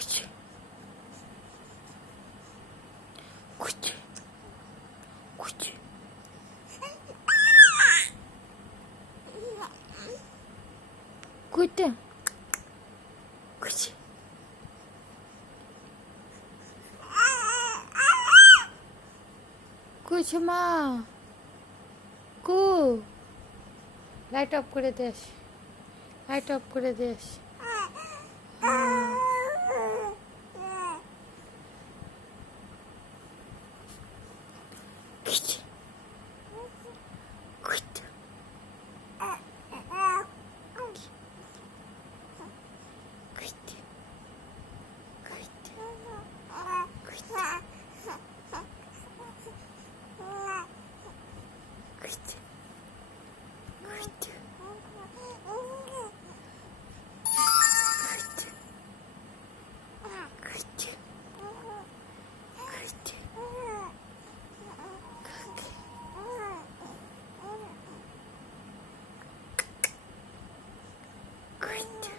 Good. Good. Good. Good. Good. Good মা কু light off করে দেস লাইট অফ করে দেস Good.